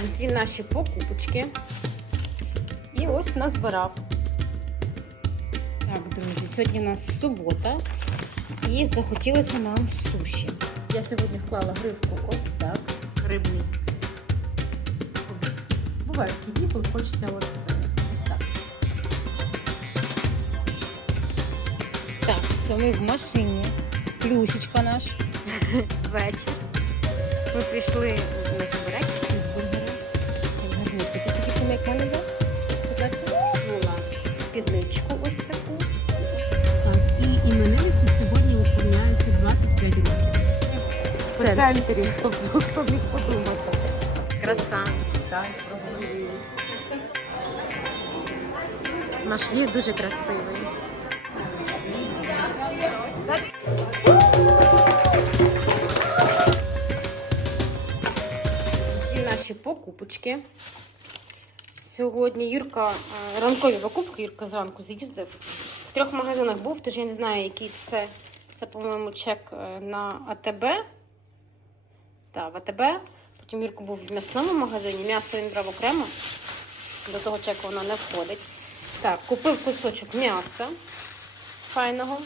друзі, наші покупочки. І ось назбирав. Так, друзі, сьогодні у нас субота і захотілося нам суші. Я сьогодні вклала гривку ось так, рибний. Бувають такі дні, коли хочеться ось так. Так, все, ми в машині. Плюсечка наш. Вечір. Ми прийшли на чебурек з бургером. Гарненько. Ти як мене спідничку ось таку. Так, і іменинниці сьогодні виповняються 25 років. В центрі, хто, міг подумати. Краса. Наш лід дуже красивий. Всі наші покупочки. Сьогодні Юрка, е, ранкові покупки, Юрка зранку з'їздив. В трьох магазинах був, тож я не знаю, який це. Це, по-моєму, чек е, на АТБ. Так, в АТБ. Потім Юрко був в м'ясному магазині. М'ясо він брав окремо. До того чеку воно не входить. Так, купив кусочок м'яса файного.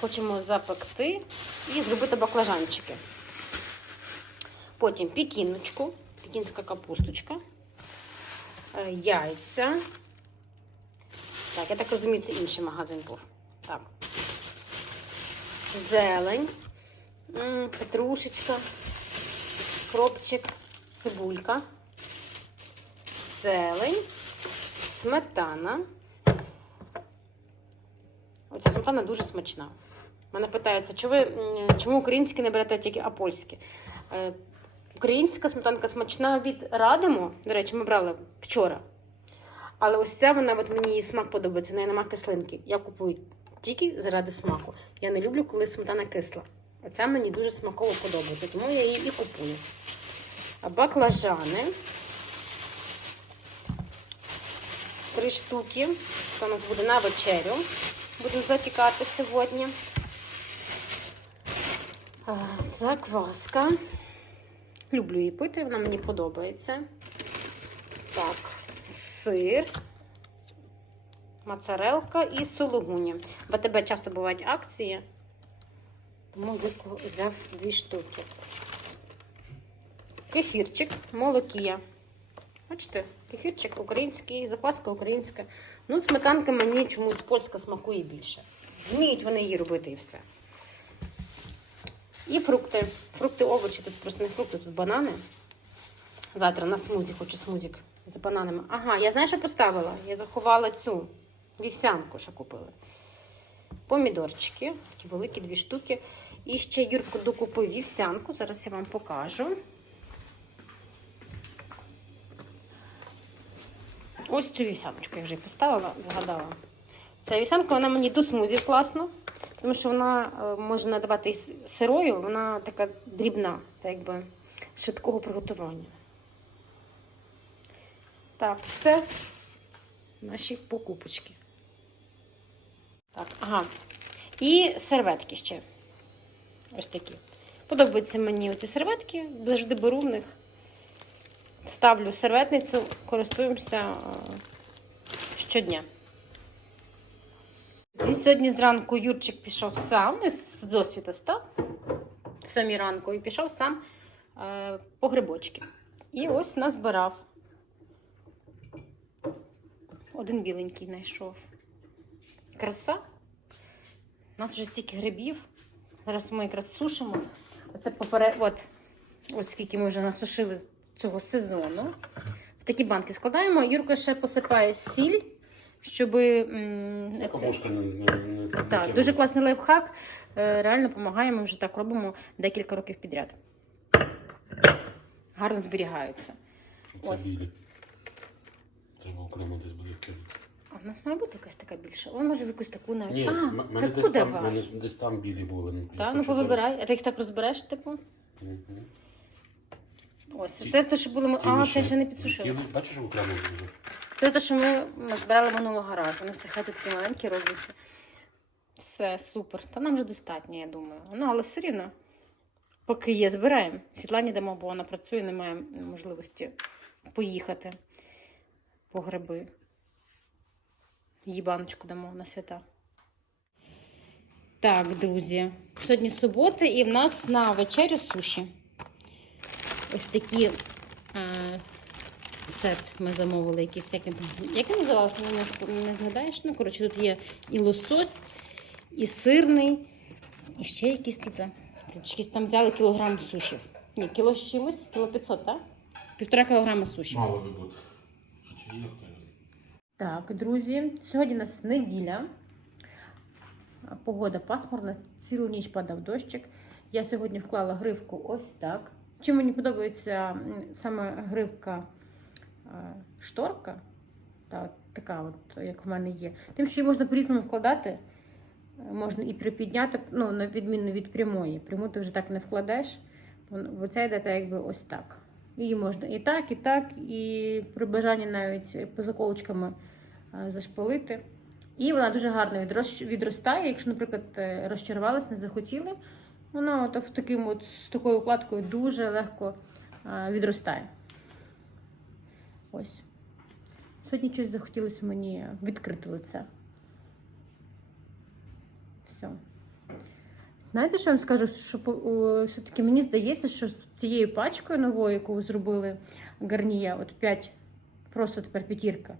Хочемо запекти і зробити баклажанчики. Потім пікіночку, пікінська капусточка, яйця. Так, я так розумію, це інший магазин був. Так. Зелень, петрушечка, кропчик, цибулька, зелень, сметана. Оця сметана дуже смачна. Мене питаються, чи ви, чому українські не берете тільки а? Українська сметанка смачна від Радимо. До речі, ми брали вчора. Але ось ця вона, от мені її смак подобається, в неї нема кислинки. Я купую тільки заради смаку. Я не люблю, коли сметана кисла. Оця мені дуже смаково подобається, тому я її і купую. А баклажани. Три штуки. Це у нас буде на вечерю. Будемо запікати сьогодні. Закваска. Люблю її пити, вона мені подобається. Так, сир, моцарелка і сулугуні. В АТБ часто бувають акції, тому взяв дві штуки. Кефірчик, молокія. Бачите, кефірчик український, закваска українська. Ну, сметанка мені чомусь польська смакує більше. Вміють вони її робити і все. І фрукти. Фрукти, овочі, тут просто не фрукти, тут банани. Завтра на смузі, хочу смузік з бананами. Ага, я знаю, що поставила. Я заховала цю вівсянку, що купили. Помідорчики, такі великі дві штуки. І ще Юрко докупив вівсянку. Зараз я вам покажу. Ось цю вівсяночку я вже поставила, згадала. Ця вівсянка, вона мені до смузі класна, тому що вона е, може надавати і сирою, вона така дрібна, так якби швидкого приготування. Так, все. Наші покупочки. Так, ага. І серветки ще. Ось такі. Подобаються мені оці серветки, завжди беру в них. Ставлю серветницю, користуємося е, щодня. І сьогодні зранку Юрчик пішов сам, ну, з досвіта став в самій ранку і пішов сам е, по грибочки. І ось назбирав. Один біленький знайшов. Краса. У нас вже стільки грибів. Зараз ми якраз сушимо. Оце поперед... От, ось скільки ми вже насушили цього сезону. В такі банки складаємо. Юрка ще посипає сіль, щоб. м, це- не, не, не, так, дуже класний лайфхак. Е, Реально допомагає. Ми вже так робимо декілька років підряд. Гарно зберігаються. Це ось. білі. Треба окремо десь буде кинути. А в нас має бути якась така більша. О, може в якусь таку навіть. Ні, а, м- мене таку десь там, давай. мене десь там білі були. Ну, я Так, ну хочу повибирай. А ти їх так розбереш, типу? зараз- Мгм. Ось. Ті- Це те, що були ми. Ті А, лише- це ще не ті- підсушилось. Бачиш окремо дуже? Це те, що ми збирали минулого разу. Вони все хаті такі маленькі робляться. Все, супер. Та нам вже достатньо, я думаю. Ну, але все рівно, поки є, збираємо. Світлані дамо, бо вона працює, немає можливості поїхати по гриби. Їй баночку дамо на свята. Так, друзі, сьогодні субота, і в нас на вечерю суші. Ось такі е, сет ми замовили, якийсь, як він там як він називався, не, не згадаєш? Ну, коротше, тут є і лосось, і сирний, і ще якісь тут. якісь там взяли кілограм сушів. Ні, кіло з чимось, кіло 500, так? Півтора кілограма суші. Мало би бути. А чи є хто? його знає? Так, друзі, сьогодні у нас неділя. Погода пасмурна, цілу ніч падав дощик. Я сьогодні вклала гривку ось так. Чим мені подобається саме гривка е, шторка, та, така, от, як в мене є. Тим, що її можна по-різному вкладати, Е, можна і припідняти, ну, на відміну від прямої. Пряму ти вже так не вкладеш, бо ця йде так, якби ось так. Її можна і так, і так, і при бажанні навіть поза колочками е, зашпалити. І вона дуже гарно відростає. Якщо, наприклад, е, розчарувалась, не захотіли, вона от в таким от, з такою укладкою дуже легко е, відростає. Ось. Сьогодні щось захотілося мені відкрити лице. Все. Знаєте, що я вам скажу? Що все-таки мені здається, що з цією пачкою новою, яку ви зробили Гарніє, от 5, просто тепер п'ятірка,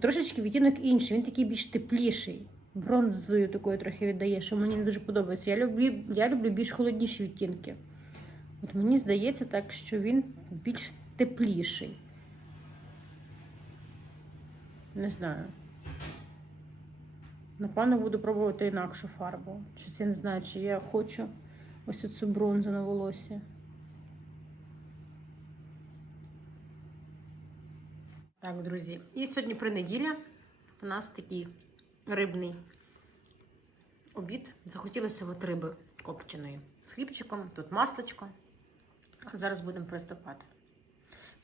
трошечки відтінок інший, він такий більш тепліший. Бронзою такою трохи віддає, що мені не дуже подобається. Я люблю, я люблю більш холодніші відтінки. От мені здається так, що він більш тепліший. Не знаю. Напевно, буду пробувати інакшу фарбу. Щось я не знаю, чи я хочу ось цю бронзу на волосі. Так, друзі. І сьогодні при неділя у нас такий рибний обід. Захотілося от риби копченої з хлібчиком, тут масличко. Зараз будемо приступати.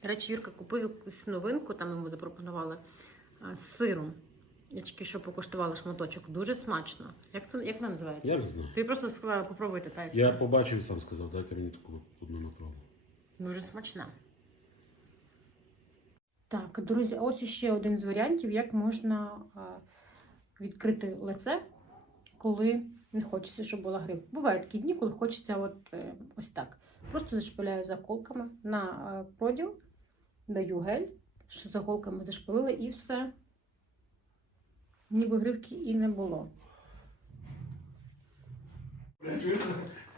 До речі, Юрка купив якусь новинку, там йому запропонували з сиром. Я тільки що покуштувала шматочок. Дуже смачно. Як це як вона називається? Я не знаю. Ти просто сказала, попробуйте та й все. Я побачив і сам сказав, дайте мені таку одну направу. Дуже смачна. Так, друзі, ось ще один з варіантів, як можна відкрити лице, коли не хочеться, щоб була гриб. Бувають такі дні, коли хочеться от, е, ось так. Просто зашпиляю заколками на е, проділ, даю гель, що заколками зашпилили і все. Ніби гривки і не було.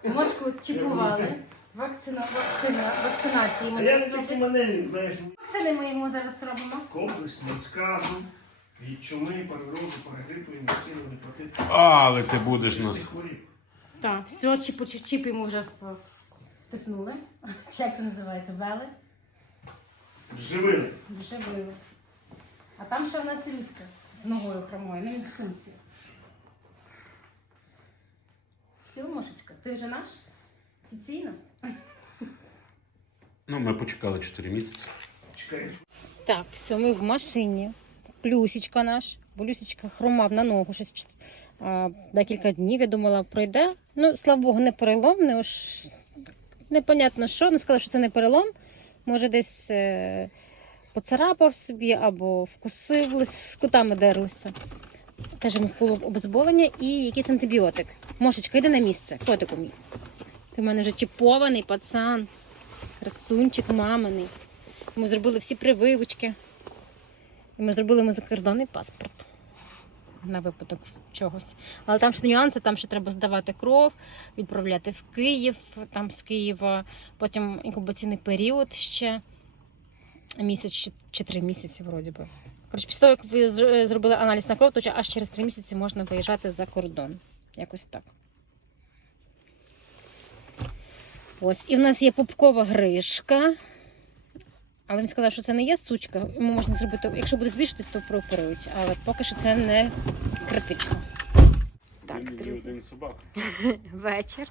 Мошку чіпували. Вакцина, вакцина, вакцинації ми А я зараз такий робимо. знаєш, Вакцини ми йому зараз робимо. комплексно сказу від чуми, перегрозу, перегрипу, інфекційної гепатиту. Але ти будеш нас. хворіб. Так, все, чіп, чіп, йому вже в- втиснули. Чи як це називається? Ввели? Живили. Вже. А там ще в нас Люська з ногою хромою, ну він в сумці. Все, Мошечка, ти вже наш? Офіційно? Ну, ми почекали 4 місяці. Чекають. Так, все, ми в машині. Люсічка наш. Бо Люсічка хромав на ногу щось а, декілька днів. Я думала, пройде. Ну, слава Богу, не перелом, не уж непонятно що. Ну, сказали, що це не перелом. Може, десь е, поцарапав собі або вкусив, з кутами дерлися. Каже, вколов обезболення і якийсь антибіотик. Мошечка, йди на місце, котику мій. Ти в мене вже чіпований пацан, красунчик маминий. Ми зробили всі прививочки. І ми зробили йому закордонний паспорт на випадок чогось. Але там ще нюанси, там ще треба здавати кров, відправляти в Київ, там з Києва, потім інкубаційний період ще місяць чи, три місяці, вроді би. Коротше, після того, як ви зробили аналіз на кров, то аж через три місяці можна виїжджати за кордон. Якось так. Ось, і в нас є пупкова гришка. Але він сказав, що це не є сучка. Йому можна зробити, якщо буде збільшитись, то прооперують. Але поки що це не критично. Так, друзі. Вечір.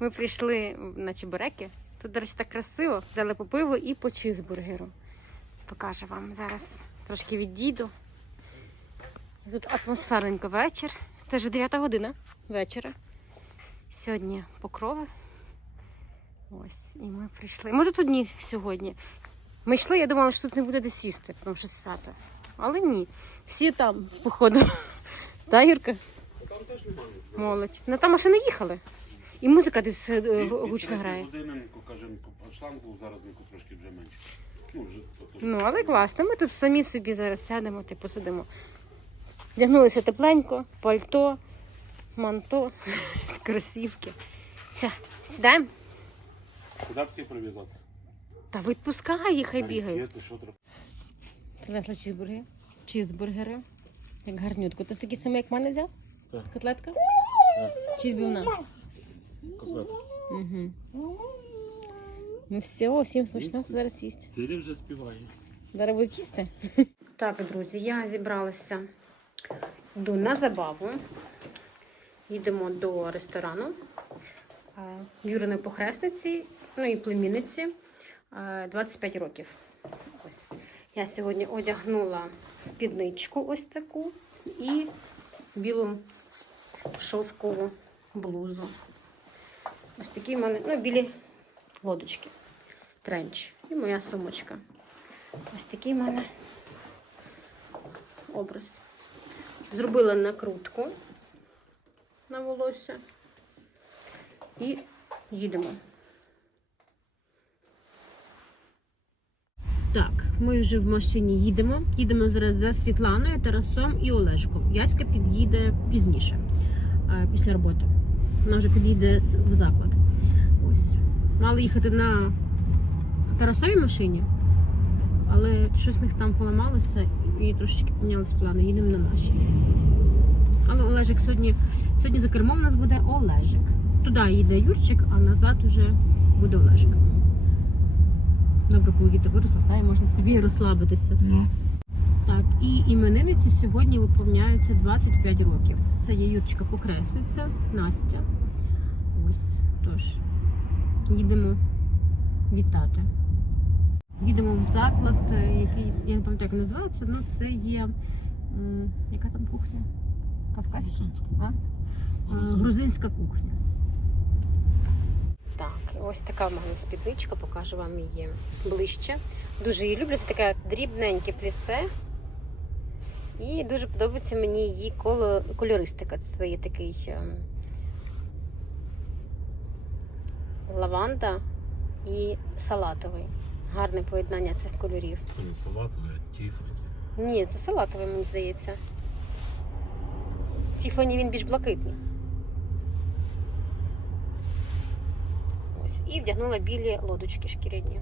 Ми прийшли на чебуреки. Тут, до речі, так красиво. Взяли по пиву і по чизбургеру. Покажу вам зараз трошки відійду. Тут атмосферненько вечір. Це вже 9 година вечора. Сьогодні покрови. Ось, і ми прийшли. Ми тут одні сьогодні. Ми йшли, я думала, що тут не буде де сісти, тому що свято. Але ні. Всі там, походу. Та, Юрка? Там теж немає. Молодь. Ну там машини їхали. І музика десь е, гу- гучно грає. Шлангу зараз нику трошки вже менше. Ну, вже Ну, але класно. Ми тут самі собі зараз сядемо та посидимо. Вдягнулися тепленько, пальто, манто, кросівки. Все, сідаємо. Куди всі прив'язати? Та відпускай їх, хай бігають. Принесла чізбургери. Чізбургери. Як гарнютку. Ти такий самий, як мене взяв? Так. Котлетка? Чізбівна. Котлета. Угу. Ну все, всім смачно зараз їсть. Цирі вже співає. Зараз будуть їсти. Так, друзі, я зібралася. Йду на забаву. Їдемо до ресторану Юриної похресниці, ну і племінниці 25 років. Ось. Я сьогодні одягнула спідничку ось таку і білу шовкову блузу. Ось такі в мене, ну, білі лодочки. Тренч. І моя сумочка. Ось такий в мене образ. Зробила накрутку на волосся і їдемо. Так, ми вже в машині їдемо. Їдемо зараз за Світланою, Тарасом і Олешком. Яська під'їде пізніше, е, після роботи. Вона вже під'їде в заклад. Ось. Мали їхати на Тарасовій машині, але щось в них там поламалося і трошечки помінялись плани. Їдемо на наші. Але Олежик сьогодні, сьогодні за кермом у нас буде Олежик. Туди їде Юрчик, а назад уже буде Олежик. Добре, коли діти виросли, та й можна собі розслабитися. Ну. Так, і іменинниці сьогодні виповняються 25 років. Це є Юрчика Покресниця, Настя. Ось. Тож, їдемо вітати. Їдемо в заклад, е, який я не пам'ятаю, як називається, але це є. Яка там кухня? Кавказька? А? Е, Грузинська кухня. Так, ось така в мене спідничка, покажу вам її ближче. Дуже її люблю. Це таке дрібненьке плісе. І дуже подобається мені її коло... кольористика. Це є такий ем, лаванда і салатовий. Гарне поєднання цих кольорів. Це не салатове, а тіфані. Ні, це салатовий, мені здається. Тіфані він більш блакитний. Ось. І вдягнула білі лодочки шкіряні.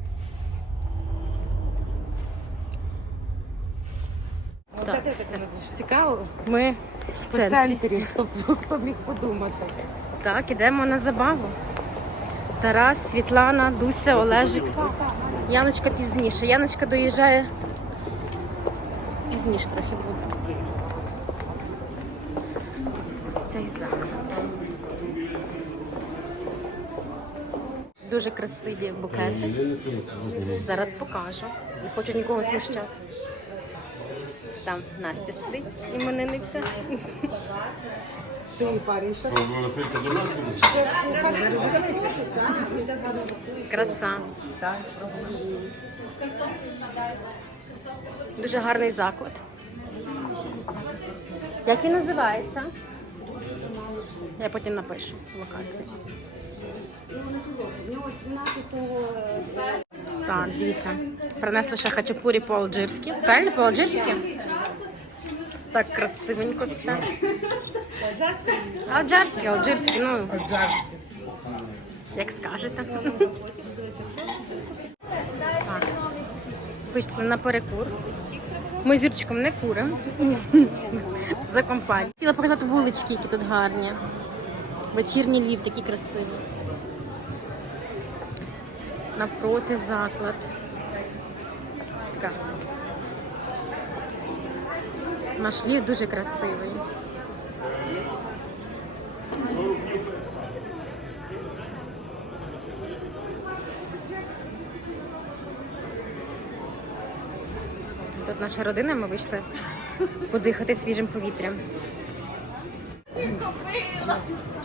Так, все. Цікаво. Ми в центрі. центрі. Хто, б- хто міг подумати? Так, ідемо на забаву. Тарас, Світлана, Дуся, Олежик. Яночка пізніше. Яночка доїжджає пізніше трохи буде. Ось цей заклад. Дуже красиві букети. Зараз покажу. Не хочу нікого смущати. Там Настя сидить, іменинниця. До нас Краса. Дуже гарний заклад. Як він називається? Я потім напишу локацію. Так, дивіться. Принесли ще хачапурі по-алджирськи. Правильно, по-алджирськи? Так красивенько все. Алджарський, алджирський, ну. Як скажете. Так. На перекур. Ми з Юрчиком не куримо. За компанію. Хотіла показати вулички, які тут гарні. Вечірній ліфт, який красивий. Навпроти заклад. Така. Наш ліфт дуже красивий. Тут наша родина, ми вийшли подихати свіжим повітрям.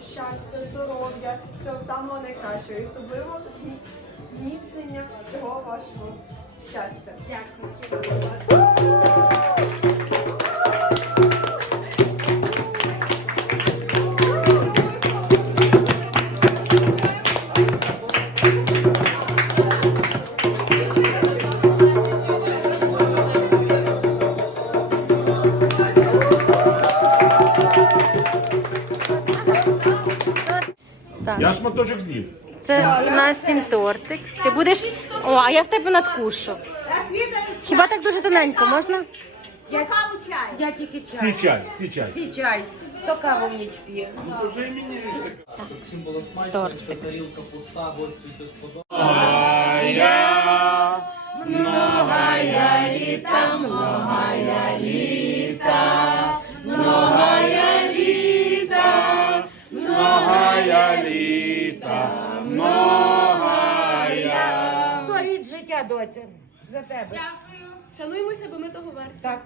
щастя, здоров'я, всього самого найкращого і особливо зміцнення всього вашого щастя. Дякую. Так. Я шматочок з'їв. Це Настін тортик. Ти будеш. О, а я в тебе надкушу. Хіба так дуже тоненько можна? Я тільки чай. Сі чай, сі чай. Всі чай. Хто каву в ніч п'є? Всім було смачно, Тортик. якщо тарілка пуста, гостю все сподобалося. Многая многая. Сто літ життя, доця. За тебе. Шануємося, бо ми того варті. Так.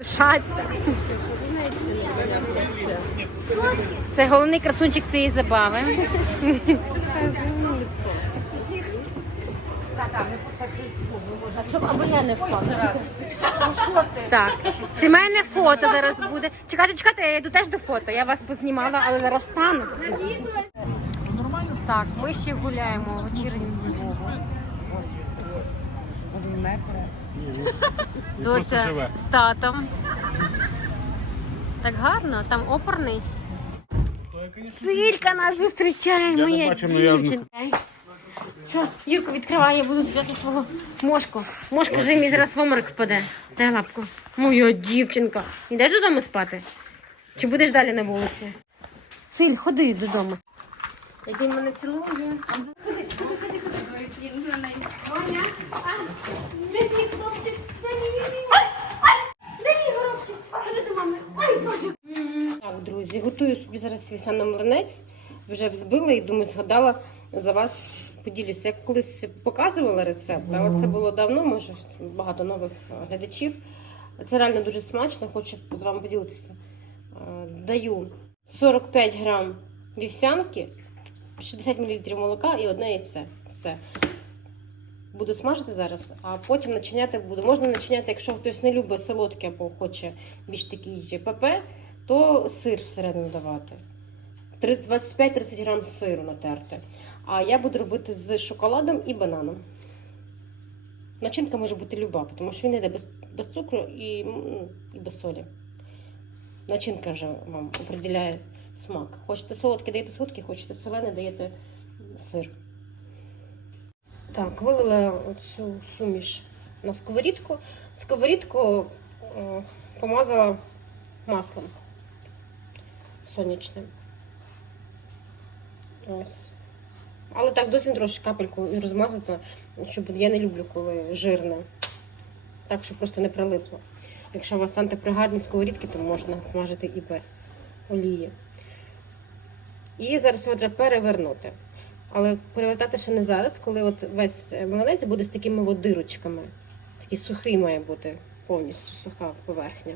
Шаться. Це головний красунчик цієї забави. Щоб або я не впала. Так, сімейне фото зараз буде. Чекайте, чекайте, я йду теж до фото. Я вас познімала, але зараз стану. Так, ми ще гуляємо вечірнім Львовом. Доця з татом. Так гарно, там опорний. Силька нас зустрічає, моя ну, дівчинка. Все, Юрку відкриває, я буду зустрічати свого мошку. Мошка вже мені зараз в оморок впаде. Дай лапку. Моя дівчинка. Йдеш додому спати? Чи будеш далі на вулиці? Силь, ходи додому. Який мене цілує. Так, друзі, готую собі зараз вівсяний млинець. Вже взбила і думаю, згадала за вас поділюся. Я колись показувала рецепт, але це було давно, може багато нових глядачів. Це реально дуже смачно, хочу з вами поділитися. Е, Даю 45 грам вівсянки, 60 мл молока і одне яйце. Все. Буду смажити зараз, а потім начиняти буду. Можна начиняти, якщо хтось не любить солодке або хоче більш такий ПП, то сир всередину давати. 25-30 грам сиру натерти. А я буду робити з шоколадом і бананом. Начинка може бути люба, тому що він йде без, без цукру і, і без солі. Начинка вже вам определяє смак. Хочете солодке, даєте солодке, хочете солене, даєте сир. Так, вилила цю суміш на сковорідку. Сковорідку е, помазала маслом сонячним. Ось. Але так досить трошки капельку і розмазати, щоб я не люблю, коли жирне. Так, щоб просто не прилипло. Якщо у вас антипригарні сковорідки, то можна смажити і без олії. І зараз його треба перевернути. Але перевертати ще не зараз, коли от весь млинець буде з такими от дирочками. Такий сухий має бути повністю суха поверхня.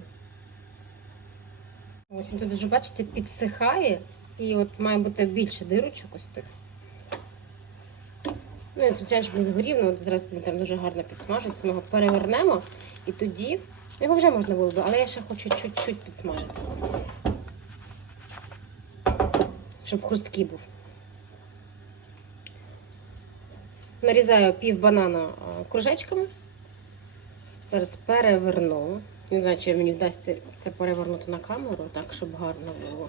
Ось він тут вже, бачите, підсихає, і от має бути більше дирочок ось тих. Ну, і, звичайно, щоб не згорів, ну от зараз він там дуже гарно підсмажиться. Ми його перевернемо і тоді. Його вже можна було б, але я ще хочу чуть-чуть підсмажити. Щоб хрусткий був. Нарізаю пів банана кружечками. Зараз переверну. Не знаю, чи мені вдасться це перевернути на камеру, так, щоб гарно було.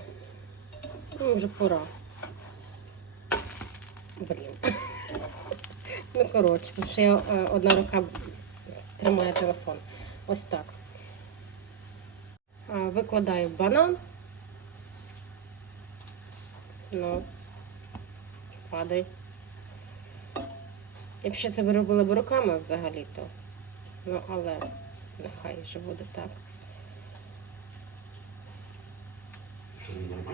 Ну, вже пора. Блін. Ну, коротше, тому що я, е, одна рука тримає телефон. Ось так. Викладаю банан. Ну, падай. Якщо це ви робили б руками взагалі, то Ну, але нехай вже буде так. Не?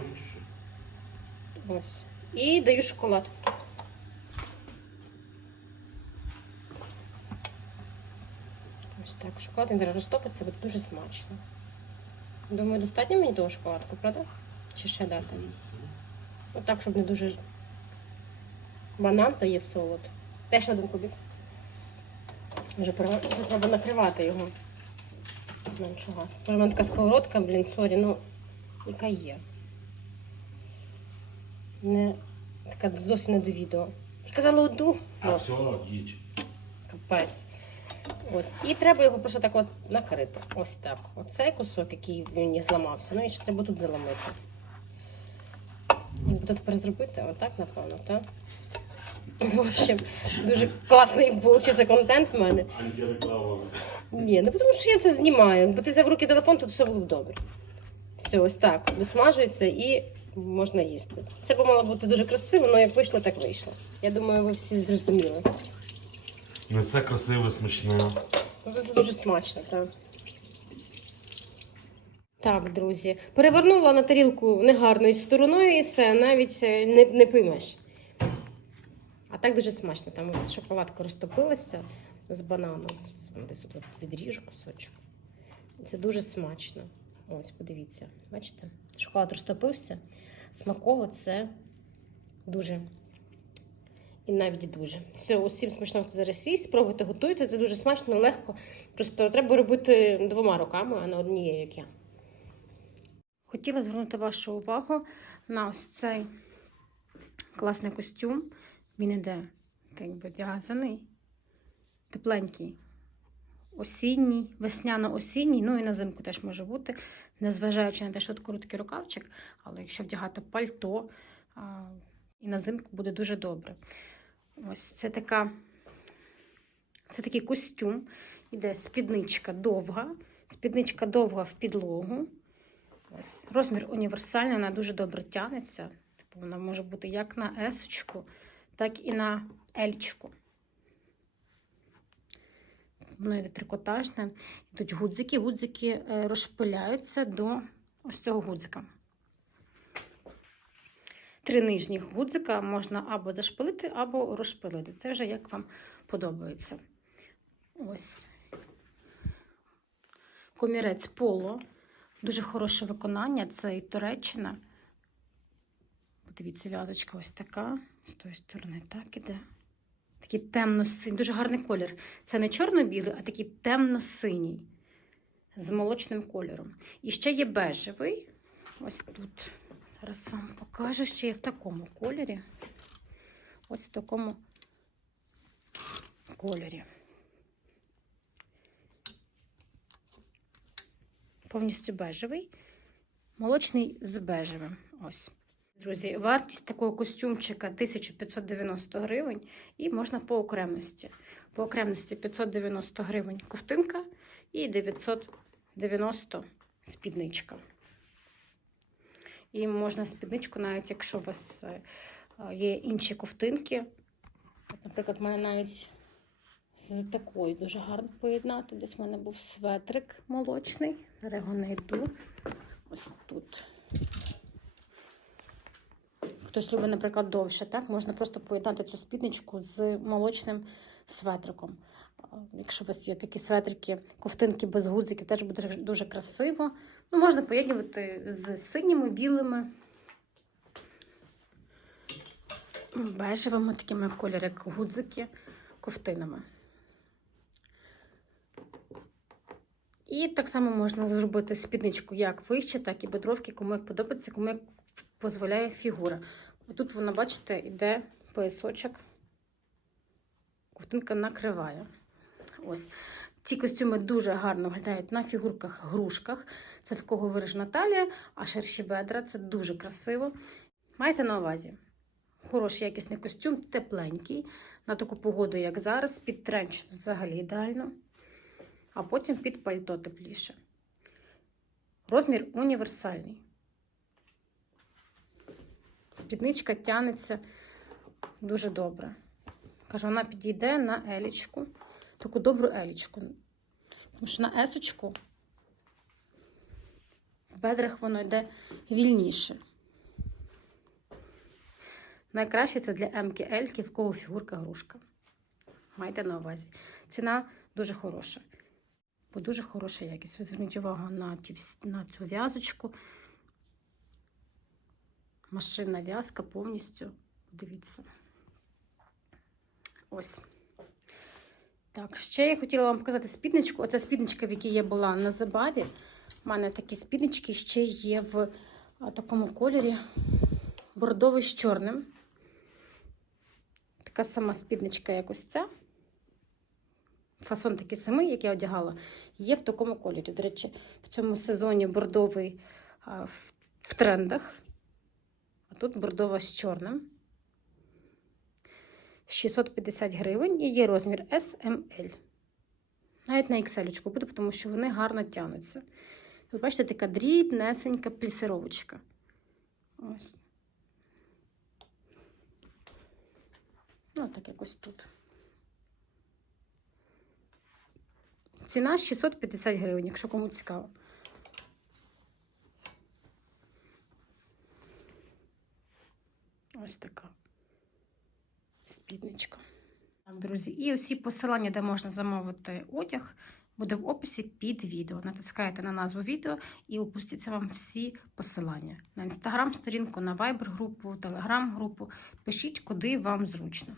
Ось. І даю шоколад. Ось так. Шоколад зараз розтопиться, буде дуже смачно. Думаю, достатньо мені того шоколадку, правда? Чи ще дати? Отак, щоб не дуже. Банан та є солод. Теж один кубик. Вже треба накривати його. Ну, нічого. Така сковородка, блін, сорі, ну, яка є. Не, така зовсім не до відео. Я казала одну. А Ну, все, їдь. Капець. Ось. І треба його просто так от накрити. Ось так. Оцей кусок, який мені зламався, ну і ще треба тут заламити. Буду тепер зробити? Отак, напевно, так? В общем, дуже класний вийшов контент в мене. Ні, ну тому що я це знімаю. Якби ти взяв в руки телефон, то все було б добре. Все, ось так. Досмажується і можна їсти. Це б мало бути дуже красиво, але як вийшло, так вийшло. Я думаю, ви всі зрозуміли. Не все красиве, смачне. Ну, Це дуже смачно, так. Так, друзі, перевернула на тарілку негарною стороною і все, навіть е, не, не поймеш. А так дуже смачно. Там шоколадка розтопилася з бананом. Десь тут відріжу кусочок. Це дуже смачно. Ось, подивіться, бачите? Шоколад розтопився. Смаково це дуже і навіть дуже. Все, усім смачного, хто зараз їсть, спробуйте готуйте. Це дуже смачно, легко. Просто треба робити двома руками, а не однією, як я. Хотіла звернути вашу увагу на ось цей класний костюм. Він іде так би в'язаний, тепленький, осінній, весняно-осінній, ну і на зимку теж може бути, незважаючи на те, що тут короткий рукавчик, але якщо вдягати пальто, і на зимку буде дуже добре. Ось це така. Це такий костюм. Іде спідничка довга. Спідничка довга в підлогу. Ось. Розмір універсальний, вона дуже добре тягнеться. Типу вона може бути як на есочку, так і на ельчку. Воно йде трикотажне. Йдуть гудзики. Гудзики е, розшпиляються до ось цього гудзика. Три нижніх гудзика можна або зашпилити, або розшпилити. Це вже як вам подобається. Ось. Комірець поло. Дуже хороше виконання. Це і Туреччина. Подивіться, в'язочка ось така. З тої сторони так іде. Такий темно-синій, дуже гарний колір. Це не чорно-білий, а такий темно-синій з молочним кольором. І ще є бежевий. Ось тут. Зараз вам покажу, що є в такому кольорі. Ось в такому кольорі. Повністю бежевий, молочний з бежевим. Ось. Друзі, вартість такого костюмчика 1590 гривень і можна по окремості. По окремості 590 гривень ковтинка і 990 спідничка. І можна спідничку, навіть якщо у вас е, є інші ковтинки. От, наприклад, в мене навіть з такою дуже гарно поєднати. Десь в мене був светрик молочний. Зараз його знайду. Ось тут. Хтось любить, наприклад, довше, так? Можна просто поєднати цю спідничку з молочним светриком. Якщо у вас є такі светрики, ковтинки без гудзиків, теж буде дуже красиво. Ну, можна поєднувати з синіми, білими, бежевими, такими в як гудзики, ковтинами. І так само можна зробити спідничку як вище, так і бедровки, кому як подобається, кому як дозволяє фігура. Тут воно, бачите, йде поясочок, ковтинка накриває. Ось. Ці костюми дуже гарно виглядають на фігурках-грушках. Це в кого виражена талія, а ширші бедра це дуже красиво. Майте на увазі. Хороший якісний костюм, тепленький, на таку погоду, як зараз, під тренч взагалі ідеально, а потім під пальто тепліше. Розмір універсальний. Спідничка тянеться дуже добре. Кажу, вона підійде на елічку, таку добру елічку. Тому що на есочку в бедрах воно йде вільніше. Найкраще це для М-ки, Ельки, в кого фігурка грушка. Майте на увазі. Ціна дуже хороша. Бо дуже хороша якість. Ви зверніть увагу на, ті, на цю в'язочку. Машинна в'язка повністю. Дивіться. Ось. Так, ще я хотіла вам показати спідничку. Оця спідничка, в якій я була на забаві. У мене такі спіднички ще є в такому кольорі бордовий з чорним. Така сама спідничка, як ось ця. Фасон такий самий, як я одягала, є в такому кольорі. До речі, в цьому сезоні бордовий в, трендах. А тут бордова з чорним. 650 гривень і є розмір SML. Навіть на XL буде, тому що вони гарно тягнуться. Ви бачите, така дрібнесенька плісировочка. Ось. Ну, так якось тут. Ціна 650 гривень, якщо кому цікаво. Ось така спідничка. Так, друзі, і усі посилання, де можна замовити одяг, буде в описі під відео. Натискаєте на назву відео і опустяться вам всі посилання на інстаграм-сторінку, на вайбер-групу, телеграм-групу. Пишіть, куди вам зручно.